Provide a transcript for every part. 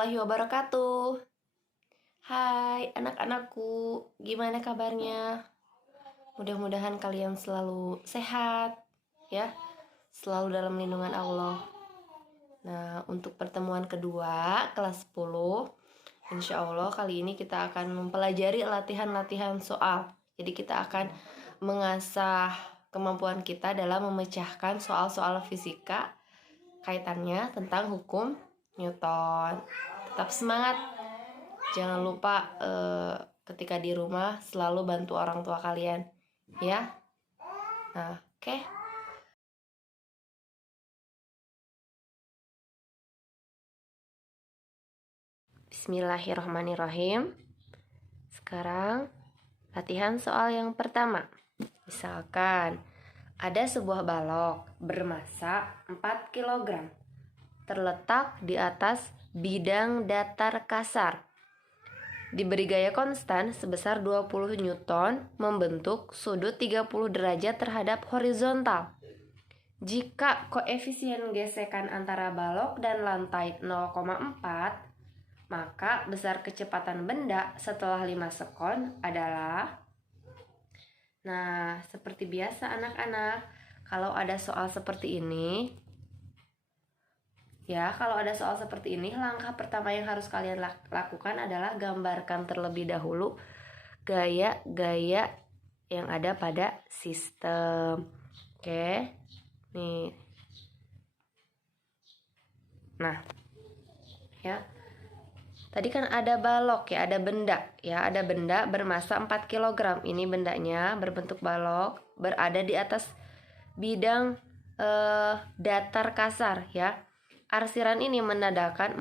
warahmatullahi wabarakatuh. Hai anak-anakku, gimana kabarnya? Mudah-mudahan kalian selalu sehat ya, selalu dalam lindungan Allah. Nah, untuk pertemuan kedua kelas 10, insya Allah kali ini kita akan mempelajari latihan-latihan soal. Jadi kita akan mengasah kemampuan kita dalam memecahkan soal-soal fisika kaitannya tentang hukum Newton. Tetap semangat. Jangan lupa ketika di rumah selalu bantu orang tua kalian ya. Nah, oke. Bismillahirrahmanirrahim. Sekarang latihan soal yang pertama. Misalkan ada sebuah balok bermasa 4 kg terletak di atas bidang datar kasar. Diberi gaya konstan sebesar 20 Newton membentuk sudut 30 derajat terhadap horizontal. Jika koefisien gesekan antara balok dan lantai 0,4, maka besar kecepatan benda setelah 5 sekon adalah... Nah, seperti biasa anak-anak, kalau ada soal seperti ini, langkah pertama yang harus kalian lakukan adalah gambarkan terlebih dahulu gaya-gaya yang ada pada sistem. Oke, nih. Nah, ya. Tadi kan ada balok ya, ada benda bermasa 4 kg. Ini bendanya berbentuk balok, berada di atas bidang datar kasar ya. Arsiran ini menandakan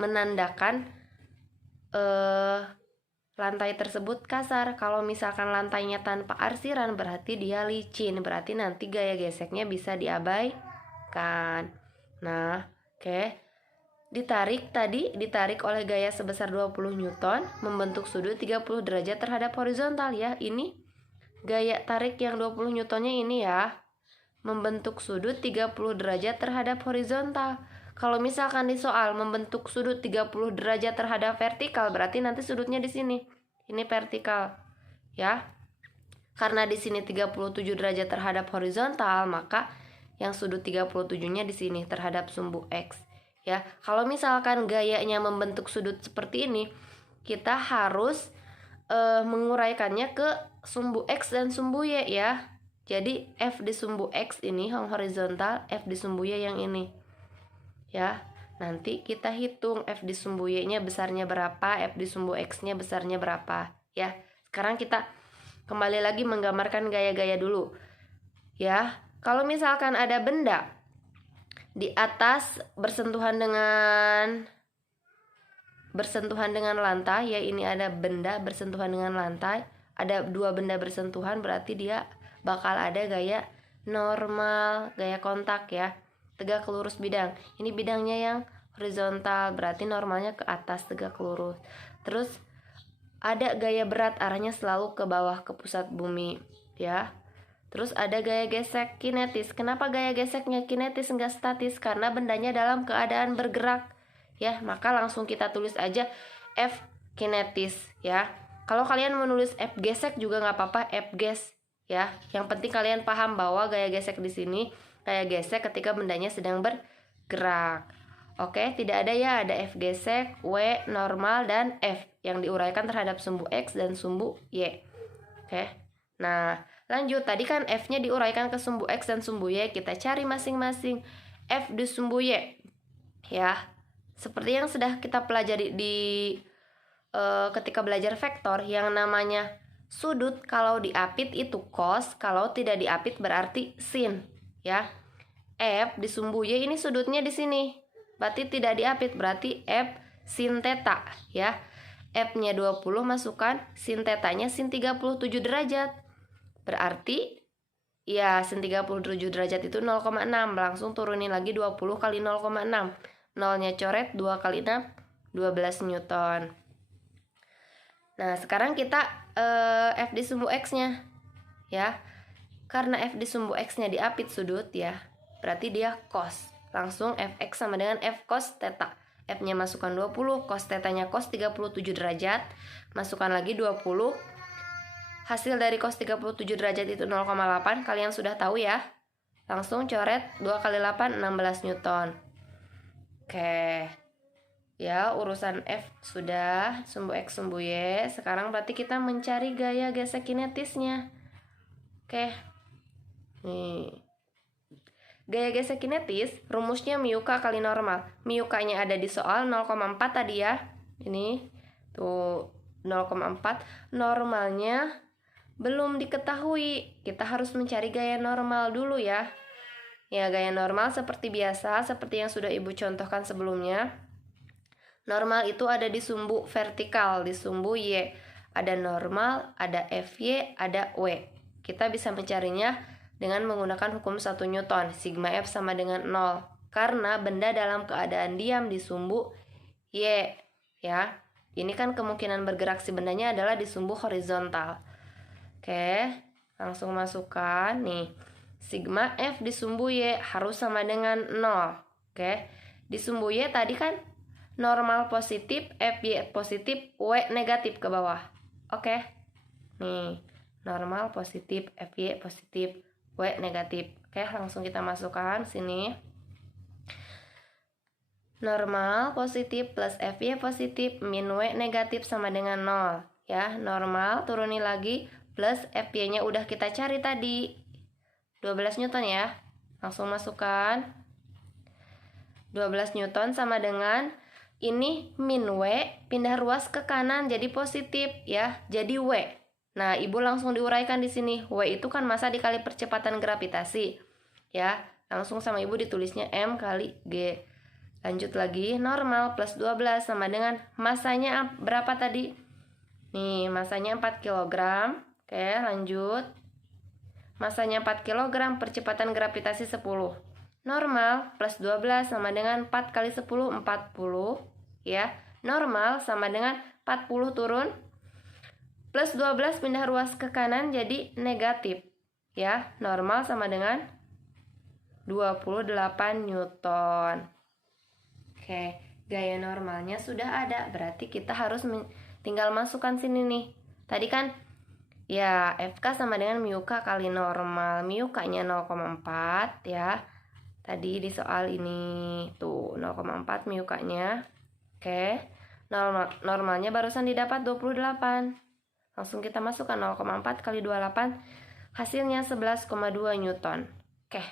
lantai tersebut kasar. Kalau misalkan lantainya tanpa arsiran berarti dia licin, berarti nanti gaya geseknya bisa diabaikan. Nah, oke. Ditarik oleh gaya sebesar 20 Newton membentuk sudut 30 derajat terhadap horizontal ya. Ini gaya tarik yang 20 Newtonnya ini ya, membentuk sudut 30 derajat terhadap horizontal. Kalau misalkan di soal membentuk sudut 30 derajat terhadap vertikal, berarti nanti sudutnya di sini. Ini vertikal ya. Karena di sini 37 derajat terhadap horizontal, maka yang sudut 37-nya di sini terhadap sumbu X. Ya, kalau misalkan gayanya membentuk sudut seperti ini, kita harus menguraikannya ke sumbu X dan sumbu Y ya. Jadi F di sumbu X ini yang horizontal, F di sumbu Y yang ini. Ya, nanti kita hitung F di sumbu Y-nya besarnya berapa, F di sumbu X-nya besarnya berapa. Ya, sekarang kita kembali lagi menggambarkan gaya-gaya dulu. Ya, kalau misalkan ada benda di atas bersentuhan dengan lantai ya, ini ada benda bersentuhan dengan lantai, ada dua benda bersentuhan, berarti dia bakal ada gaya normal, gaya kontak ya, tegak lurus bidang. Ini bidangnya yang horizontal, berarti normalnya ke atas tegak lurus. Terus ada gaya berat, arahnya selalu ke bawah ke pusat bumi ya. Terus ada gaya gesek kinetis. Kenapa gaya geseknya kinetis enggak statis? Karena bendanya dalam keadaan bergerak ya. Maka langsung kita tulis aja F kinetis ya. Kalau kalian menulis F gesek juga nggak apa-apa, F ges ya. Yang penting kalian paham bahwa gaya gesek di sini gaya gesek ketika bendanya sedang bergerak. Oke, tidak ada ya, ada F gesek, W normal, dan F yang diuraikan terhadap sumbu X dan sumbu Y. Oke. Nah, lanjut, tadi kan F-nya diuraikan ke sumbu X dan sumbu Y. Kita cari masing-masing F di sumbu Y ya. Seperti yang sudah kita pelajari di ketika belajar vektor, yang namanya sudut kalau diapit itu cos, kalau tidak diapit berarti sin ya. F di sumbu Y ini sudutnya di sini, berarti tidak diapit, berarti F sin theta ya. F-nya 20 masukkan sin theta-nya sin 37 derajat. Berarti ya sin 37 derajat itu 0,6. Langsung turunin lagi 20 kali 0,6. Nolnya coret, 2 kali 6 12 Newton. Nah, sekarang kita F di sumbu X-nya ya. Karena F di sumbu X-nya diapit sudut ya, berarti dia cos. Langsung Fx sama dengan F cos theta. F-nya masukkan 20, cos theta-nya cos 37 derajat, masukkan lagi 20. Hasil dari cos 37 derajat itu 0,8, kalian sudah tahu ya. Langsung coret 2 kali 8, 16 Newton. Oke. Ya, urusan F sudah, sumbu X, sumbu Y. Sekarang berarti kita mencari gaya gesek kinetisnya. Oke. Nih. Gaya gesek kinetis, rumusnya mu K kali normal. Mu K-nya ada di soal 0,4 tadi ya. Ini tuh 0,4. Normalnya belum diketahui. Kita harus mencari gaya normal dulu ya. Ya, gaya normal seperti biasa, seperti yang sudah Ibu contohkan sebelumnya. Normal itu ada di sumbu vertikal, di sumbu Y. Ada normal, ada Fy, ada W. Kita bisa mencarinya dengan menggunakan hukum 1 Newton. Sigma F sama dengan 0. Karena benda dalam keadaan diam di sumbu Y. Ya, ini kan kemungkinan bergerak si bendanya adalah di sumbu horizontal. Oke, langsung masukkan. Nih, sigma F di sumbu Y harus sama dengan 0. Oke, di sumbu Y tadi kan normal positif, Fy positif, W negatif ke bawah. Oke. Nih, normal positif, Fy positif, W negatif. Oke, langsung kita masukkan sini. Normal positif plus Fy positif min W negatif sama dengan 0. Ya, normal turuni lagi plus Fy-nya udah kita cari tadi. 12 Newton ya. Langsung masukkan. 12 Newton sama dengan ini min W pindah ruas ke kanan jadi positif ya, jadi W. Nah, Ibu langsung diuraikan di sini. W itu kan massa dikali percepatan gravitasi. Ya, langsung sama Ibu ditulisnya M kali G. Lanjut lagi, normal plus 12 sama dengan massanya berapa tadi? Nih, massanya 4 kg. Oke, lanjut. Massanya 4 kg, percepatan gravitasi 10. Normal plus 12 sama dengan 4 kali 10, 40. Ya, normal sama dengan 40 turun. Plus 12 pindah ruas ke kanan jadi negatif. Ya, normal sama dengan 28 Newton. Oke, gaya normalnya sudah ada. Berarti kita harus tinggal masukkan sini nih. Tadi kan ya FK sama dengan mu K kali normal. Mu K-nya 0,4 ya. Tadi di soal ini tuh 0,4 mu K-nya. Oke. Normalnya barusan didapat 28. Langsung kita masukkan 0,4 kali 28. Hasilnya 11,2 Newton. Oke.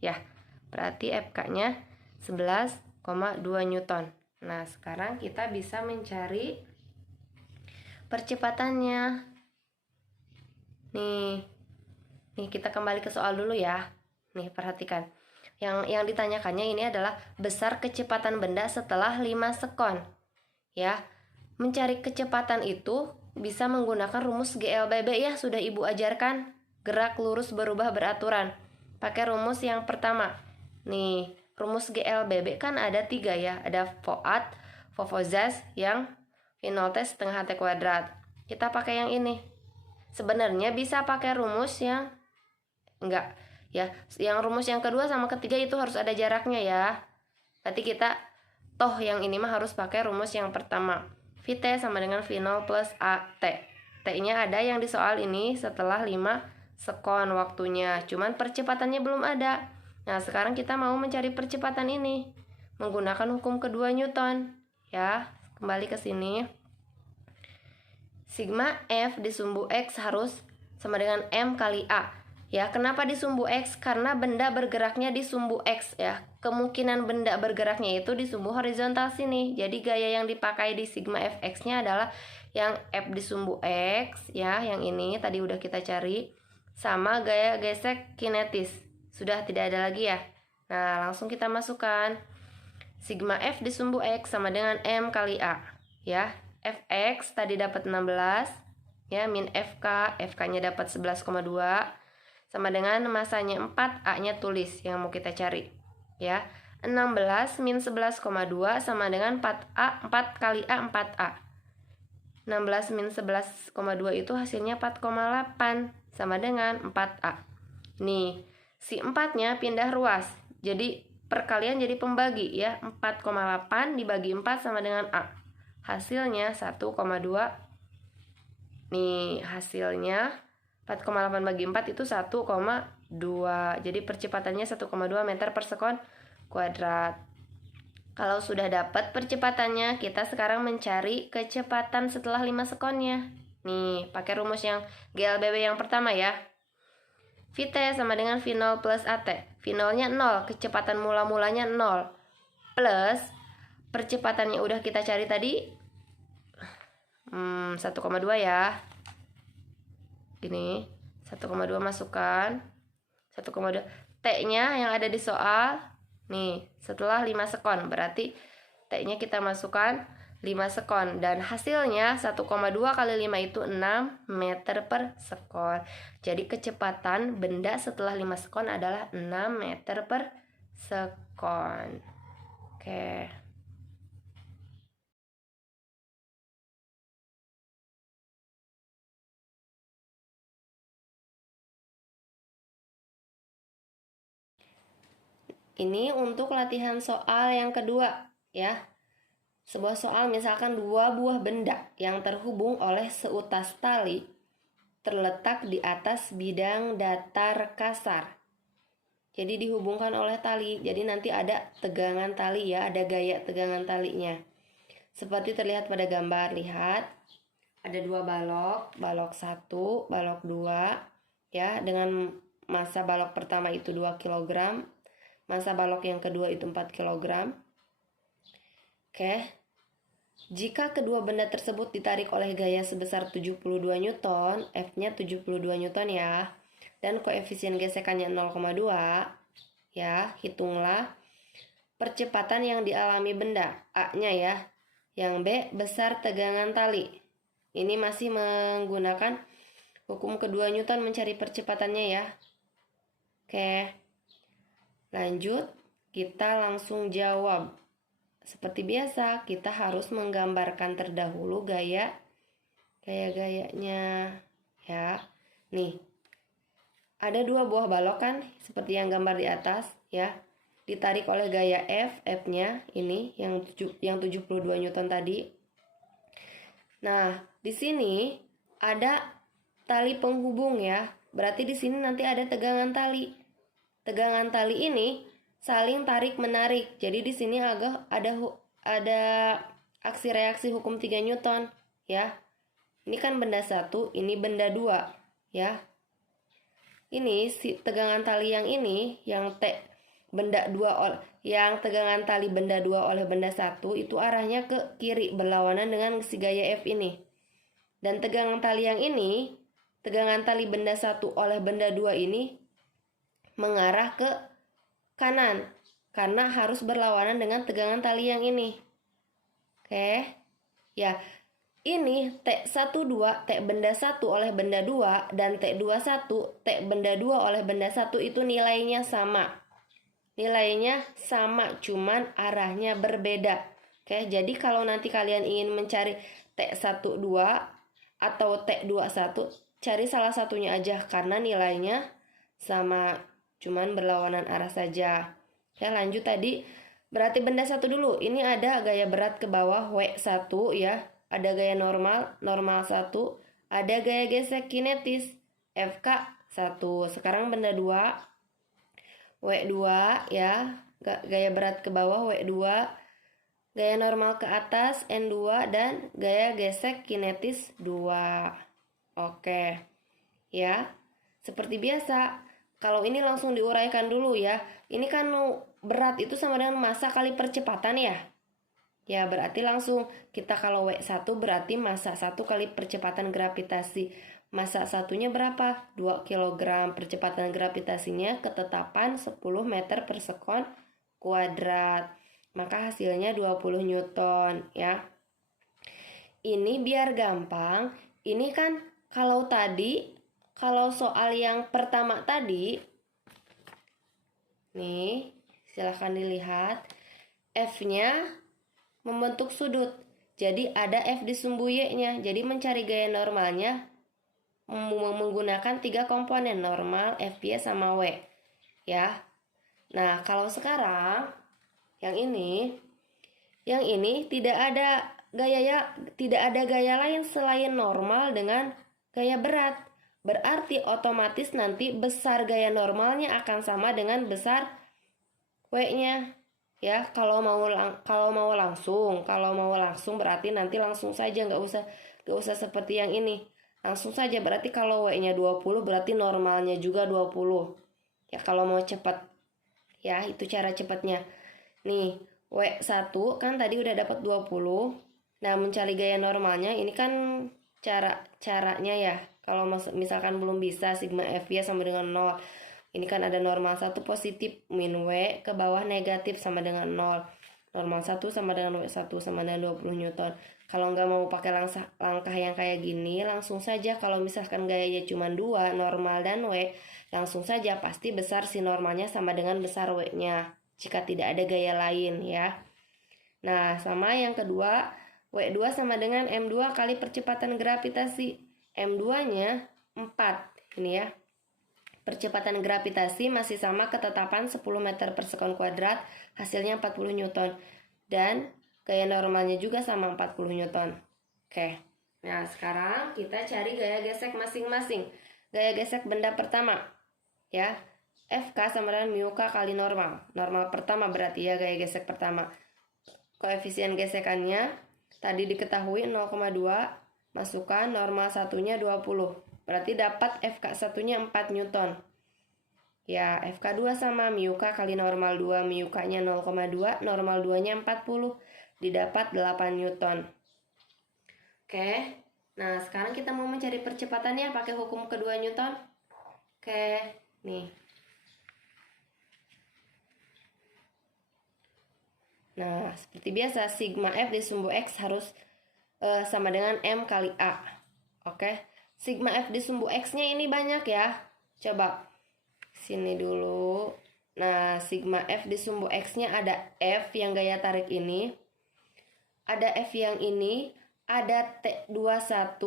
Ya, berarti FK-nya 11,2 Newton. Nah, sekarang kita bisa mencari percepatannya. Nih kita kembali ke soal dulu ya. Nih, perhatikan. Yang ditanyakannya ini adalah besar kecepatan benda setelah 5 sekon. Ya. Mencari kecepatan itu bisa menggunakan rumus GLBB ya, sudah Ibu ajarkan. Gerak lurus berubah beraturan. Pakai rumus yang pertama. Nih, rumus GLBB kan ada 3 ya. Ada Voat, Fovozas yang V0T setengah T kuadrat. Kita pakai yang ini. Sebenarnya bisa pakai rumus yang enggak ya, yang rumus yang kedua sama ketiga itu harus ada jaraknya ya. Berarti kita toh yang ini mah harus pakai rumus yang pertama. Vt sama dengan V0 plus AT. T-nya ada yang di soal ini setelah 5 sekon waktunya. Cuman percepatannya belum ada. Nah, sekarang kita mau mencari percepatan ini menggunakan hukum kedua Newton. Ya, kembali ke sini. Sigma F di sumbu X harus sama dengan M kali A. Ya, kenapa di sumbu X? Karena benda bergeraknya di sumbu X ya. Kemungkinan benda bergeraknya itu di sumbu horizontal sini. Jadi gaya yang dipakai di sigma Fx-nya adalah yang F di sumbu X ya, yang ini tadi udah kita cari, sama gaya gesek kinetis. Sudah tidak ada lagi ya. Nah, langsung kita masukkan. Sigma F di sumbu X sama dengan M kali A. Ya, Fx tadi dapat 16 ya, min FK, FK-nya dapat 11,2 sama dengan masanya 4, A-nya tulis yang mau kita cari. Ya, 16 min 11,2 sama dengan 4A, 4 kali A, 4A. 16 min 11,2 itu hasilnya 4,8 sama dengan 4A. Nih, si 4-nya pindah ruas. Jadi perkalian jadi pembagi ya. 4,8 dibagi 4 sama dengan A. Hasilnya 1,2. Nih hasilnya 4,8 bagi 4 itu 1,2. Jadi percepatannya 1,2 meter per sekon kuadrat. Kalau sudah dapat percepatannya, kita sekarang mencari kecepatan setelah 5 sekonnya. Nih, pakai rumus yang GLBW yang pertama ya. Vt sama dengan V0 plus At. V0-nya 0, kecepatan mula-mulanya 0. Plus, percepatannya udah kita cari tadi 1,2 ya. Gini, 1,2 masukkan. 1,2. T-nya yang ada di soal, nih, setelah 5 sekon. Berarti T-nya kita masukkan 5 sekon, dan hasilnya 1,2 kali 5 itu 6 meter per sekon. Jadi kecepatan benda setelah 5 sekon adalah 6 meter per sekon. Oke. Ini untuk latihan soal yang kedua ya. Sebuah soal misalkan dua buah benda yang terhubung oleh seutas tali terletak di atas bidang datar kasar. Jadi dihubungkan oleh tali, jadi nanti ada tegangan tali ya, ada gaya tegangan talinya. Seperti terlihat pada gambar, lihat ada dua balok, balok 1, balok 2 ya, dengan massa balok pertama itu 2 kg, massa balok yang kedua itu 4 kg. Oke. Jika kedua benda tersebut ditarik oleh gaya sebesar 72 Newton, F-nya 72 Newton ya, dan koefisien gesekannya 0,2, ya, hitunglah percepatan yang dialami benda, A-nya ya, yang B besar tegangan tali. Ini masih menggunakan hukum kedua Newton mencari percepatannya ya. Oke, lanjut, kita langsung jawab. Seperti biasa, kita harus menggambarkan terdahulu gaya-gayanya ya. Nih, ada dua buah balok kan, seperti yang gambar di atas ya. Ditarik oleh gaya F, F-nya ini yang 72 Newton tadi. Nah, di sini ada tali penghubung ya. Berarti di sini nanti ada tegangan tali. Tegangan tali ini saling tarik menarik. Jadi di sini agak ada aksi reaksi hukum 3 Newton ya. Ini kan benda 1, ini benda 2 ya. Ini si tegangan tali yang ini yang benda 2 yang tegangan tali benda 2 oleh benda 1 itu arahnya ke kiri berlawanan dengan si gaya F ini. Dan tegangan tali yang ini, tegangan tali benda 1 oleh benda 2 ini mengarah ke kanan karena harus berlawanan dengan tegangan tali yang ini. Oke. Ya. Ini T12 T benda 1 oleh benda 2 dan T21 T benda 2 oleh benda 1 itu nilainya sama. Nilainya sama, cuman arahnya berbeda. Oke, jadi kalau nanti kalian ingin mencari T12 atau T21, cari salah satunya aja karena nilainya sama, cuman berlawanan arah saja. Ya, lanjut tadi. Berarti benda 1 dulu. Ini ada gaya berat ke bawah W1 ya. Ada gaya normal, normal 1. Ada gaya gesek kinetis, FK1. Sekarang benda 2, W2 ya. Gaya berat ke bawah W2. Gaya normal ke atas N2 dan gaya gesek kinetis 2. Oke. Ya. Seperti biasa. Kalau ini langsung diuraikan dulu ya. Ini kan berat itu sama dengan massa kali percepatan ya. Ya berarti langsung kita kalau W1 berarti massa 1 kali percepatan gravitasi. Massa satunya berapa? 2 kg. Percepatan gravitasinya ketetapan 10 meter per sekon kuadrat. Maka hasilnya 20 Newton ya. Ini biar gampang. Ini kan kalau soal yang pertama tadi, nih, silahkan dilihat, F-nya membentuk sudut. Jadi ada F di sumbu Y-nya. Jadi mencari gaya normalnya menggunakan 3 komponen, normal, FY, sama W. Ya. Nah, kalau sekarang yang ini tidak ada gaya lain selain normal dengan gaya berat. Berarti otomatis nanti besar gaya normalnya akan sama dengan besar W-nya. Ya, kalau mau langsung berarti nanti langsung saja, nggak usah seperti yang ini. Langsung saja berarti kalau W-nya 20 berarti normalnya juga 20. Ya, kalau mau cepat. Ya, itu cara cepatnya. Nih, W1 kan tadi udah dapat 20. Nah, mencari gaya normalnya ini kan caranya ya. Kalau misalkan belum bisa, sigma F-nya sama dengan 0. Ini kan ada normal 1 positif min W, ke bawah negatif sama dengan 0. Normal 1 sama dengan W1 sama dengan 20 Newton. Kalau nggak mau pakai langkah yang kayak gini, langsung saja kalau misalkan gayanya cuma 2, normal dan W, langsung saja pasti besar si normalnya sama dengan besar W-nya. Jika tidak ada gaya lain ya. Nah, sama yang kedua, W2 sama dengan M2 kali percepatan gravitasi. M2-nya 4. Ini ya. Percepatan gravitasi masih sama ketetapan 10 meter per sekon kuadrat, hasilnya 40 Newton. Dan gaya normalnya juga sama 40 Newton. Oke. Nah, sekarang kita cari gaya gesek masing-masing. Gaya gesek benda pertama. Ya. Fk sama dengan mu k kali normal. Normal pertama berarti ya gaya gesek pertama. Koefisien gesekannya tadi diketahui 0,2, masukkan normal satunya 20. Berarti dapat Fk satunya 4 Newton. Ya, Fk2 sama mu k kali normal 2, mu k-nya 0,2, normal 2-nya 40. Didapat 8 Newton. Oke. Nah, sekarang kita mau mencari percepatannya pakai hukum kedua Newton. Oke, nih. Nah, seperti biasa, sigma F disumbu X harus sama dengan M kali A. Oke, sigma F disumbu X-nya ini banyak ya. Coba, sini dulu. Nah, sigma F disumbu X-nya ada F yang gaya tarik ini. Ada F yang ini. Ada T21.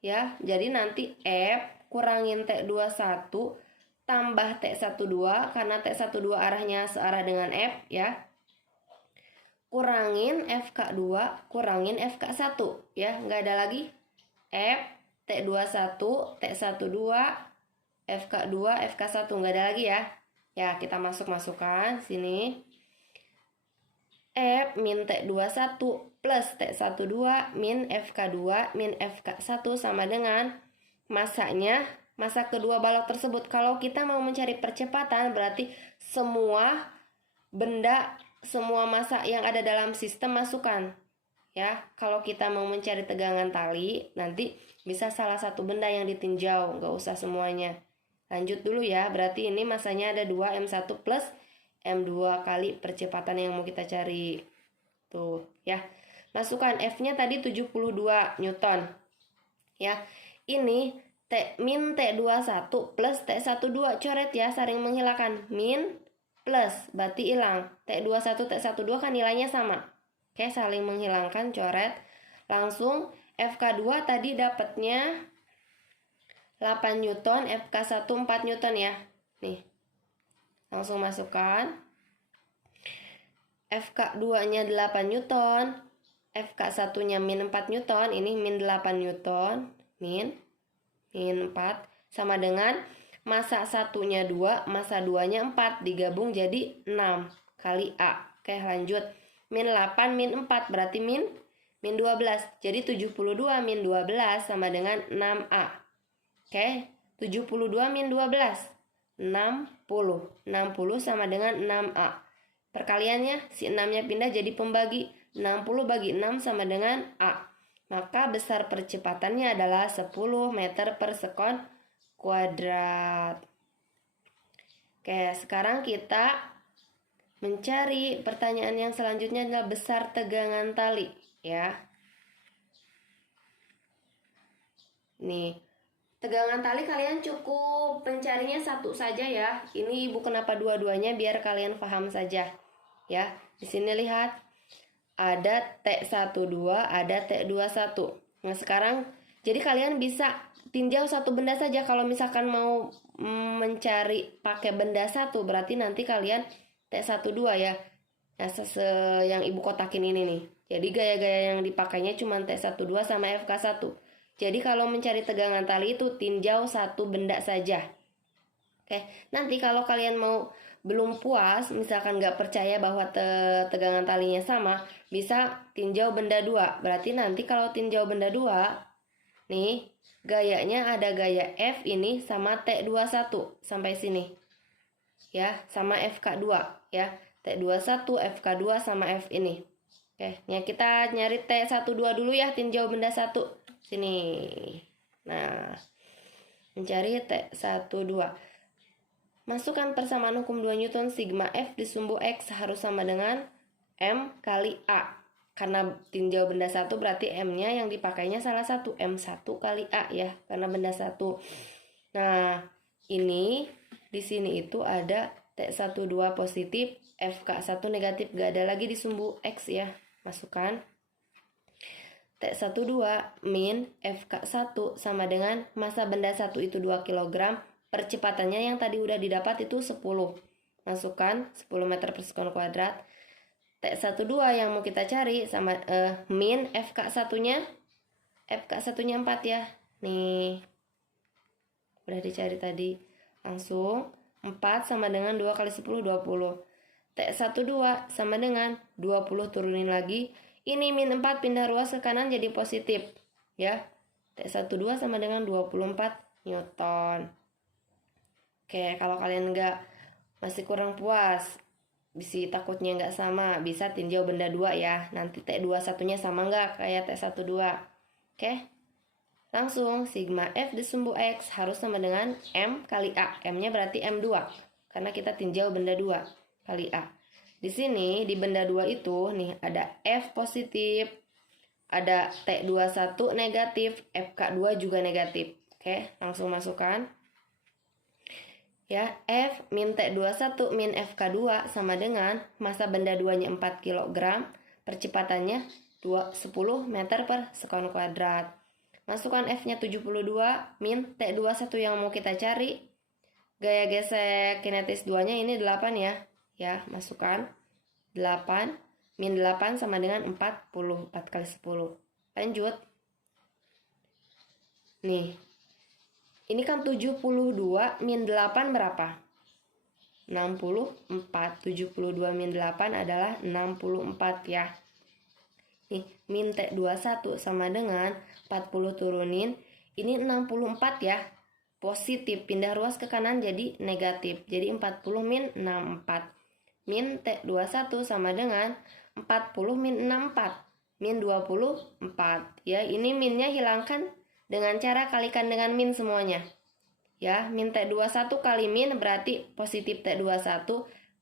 Ya, jadi nanti F kurangin T21 tambah T12. Karena T12 arahnya searah dengan F ya. Kurangin FK2, kurangin FK1 ya, nggak ada lagi F, T21, T12, FK2, FK1, nggak ada lagi ya. Ya, kita masukkan sini. F min T21 plus T12 min FK2 min FK1 sama dengan masanya, masa kedua balok tersebut. Kalau kita mau mencari percepatan berarti semua benda, semua massa yang ada dalam sistem masukkan ya. Kalau kita mau mencari tegangan tali, nanti bisa salah satu benda yang ditinjau, nggak usah semuanya. Lanjut dulu ya, berarti ini massanya ada 2 M1 plus M2 kali percepatan yang mau kita cari. Tuh ya, masukkan F-nya tadi 72 Newton ya. Ini T min T21 plus T12, coret ya, saling menghilangkan. Min plus, berarti hilang. T21, T12 kan nilainya sama. Oke, saling menghilangkan, coret. Langsung FK2 tadi dapatnya 8 Newton, FK1 4 Newton ya. Nih. Langsung masukkan. FK2-nya 8 Newton, FK1-nya min 4 Newton, ini min 8 Newton, min 4 sama dengan massa satunya 2, massa 2-nya 4, digabung jadi 6 kali A. Oke, lanjut. Min 8 min 4 berarti min 12. Jadi 72 min 12 sama dengan 6A. Oke, 72 min 12 60. 60 sama dengan 6A. Perkaliannya si 6-nya pindah jadi pembagi. 60 bagi 6 sama dengan A. Maka besar percepatannya adalah 10 meter per sekon kuadrat. Oke, sekarang kita mencari pertanyaan yang selanjutnya adalah besar tegangan tali ya. Nih, tegangan tali kalian cukup mencarinya satu saja ya. Ini ibu kenapa dua-duanya biar kalian paham saja ya. Di sini lihat ada T12, ada T21. Nah, sekarang Jadi kalian bisa tinjau satu benda saja. Kalau misalkan mau mencari pakai benda satu, berarti nanti kalian T12 ya. Nah, yang ibu kotakin ini nih. Jadi gaya-gaya yang dipakainya cuma T12 sama FK1. Jadi kalau mencari tegangan tali itu tinjau satu benda saja. Oke, nanti kalau kalian mau belum puas, misalkan nggak percaya bahwa tegangan talinya sama, bisa tinjau benda 2. Berarti nanti kalau tinjau benda 2, nih gayanya ada gaya F ini sama T21 sampai sini. Ya, sama FK2 ya. T21, FK2 sama F ini. Oke, ya kita nyari T12 dulu ya, tinjau benda 1. Sini. Nah, mencari T12. Masukkan persamaan hukum 2 Newton sigma F di sumbu X harus sama dengan M kali A. Karena tinjau benda 1 berarti M-nya yang dipakainya salah satu. M1 kali A ya, karena benda 1. Nah, ini di sini itu ada T12 positif, FK1 negatif. Gak ada lagi di sumbu X ya. Masukkan. T12 min FK1 sama dengan massa benda 1 itu 2 kg. Percepatannya yang tadi udah didapat itu 10. Masukkan 10 meter per sekon kuadrat. T12 yang mau kita cari sama min FK1-nya. FK1-nya 4 ya. Nih. Udah dicari tadi. Langsung 4 sama dengan 2 kali 10, 20. T12 sama dengan 20 turunin lagi. Ini min 4 pindah ruas ke kanan jadi positif. Ya. T12 sama dengan 24 Newton. Oke, kalau kalian masih kurang puas, bisa takutnya nggak sama, bisa tinjau benda 2 ya. Nanti T21-nya sama nggak kayak T12. Oke, langsung sigma F di sumbu X harus sama dengan M kali A. M-nya berarti M2, karena kita tinjau benda 2 kali A. Di sini, di benda 2 itu, nih ada F positif, ada T21 negatif, FK2 juga negatif. Oke, langsung masukkan. Ya, F min T21 min FK2 sama dengan massa benda 2-nya 4 kg, percepatannya 10 meter per sekon kuadrat. Masukkan F-nya 72 min T21 yang mau kita cari. Gaya gesek kinetis 2-nya ini 8 ya. Ya, masukkan 8 min 8 sama dengan 40, 4 kali 10. Lanjut. Nih. Ini kan 72 min 8 berapa? 64. 72 min 8 adalah 64 ya. Nih, min T21 sama dengan 40 turunin. Ini 64 ya. Positif, pindah ruas ke kanan jadi negatif. Jadi 40 min 64. Min T21 sama dengan 40 min 64. Min 24. Ya, ini minnya hilangkan dengan cara kalikan dengan min semuanya. Ya, min T21 kali min berarti positif T21.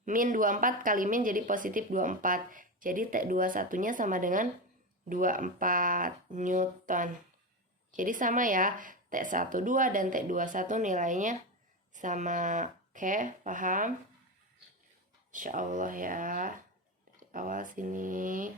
Min 24 kali min jadi positif 24. Jadi T21-nya sama dengan 24 Newton. Jadi sama ya, T12 dan T21 nilainya sama. Oke, paham? Insya Allah ya. Dari awal sini.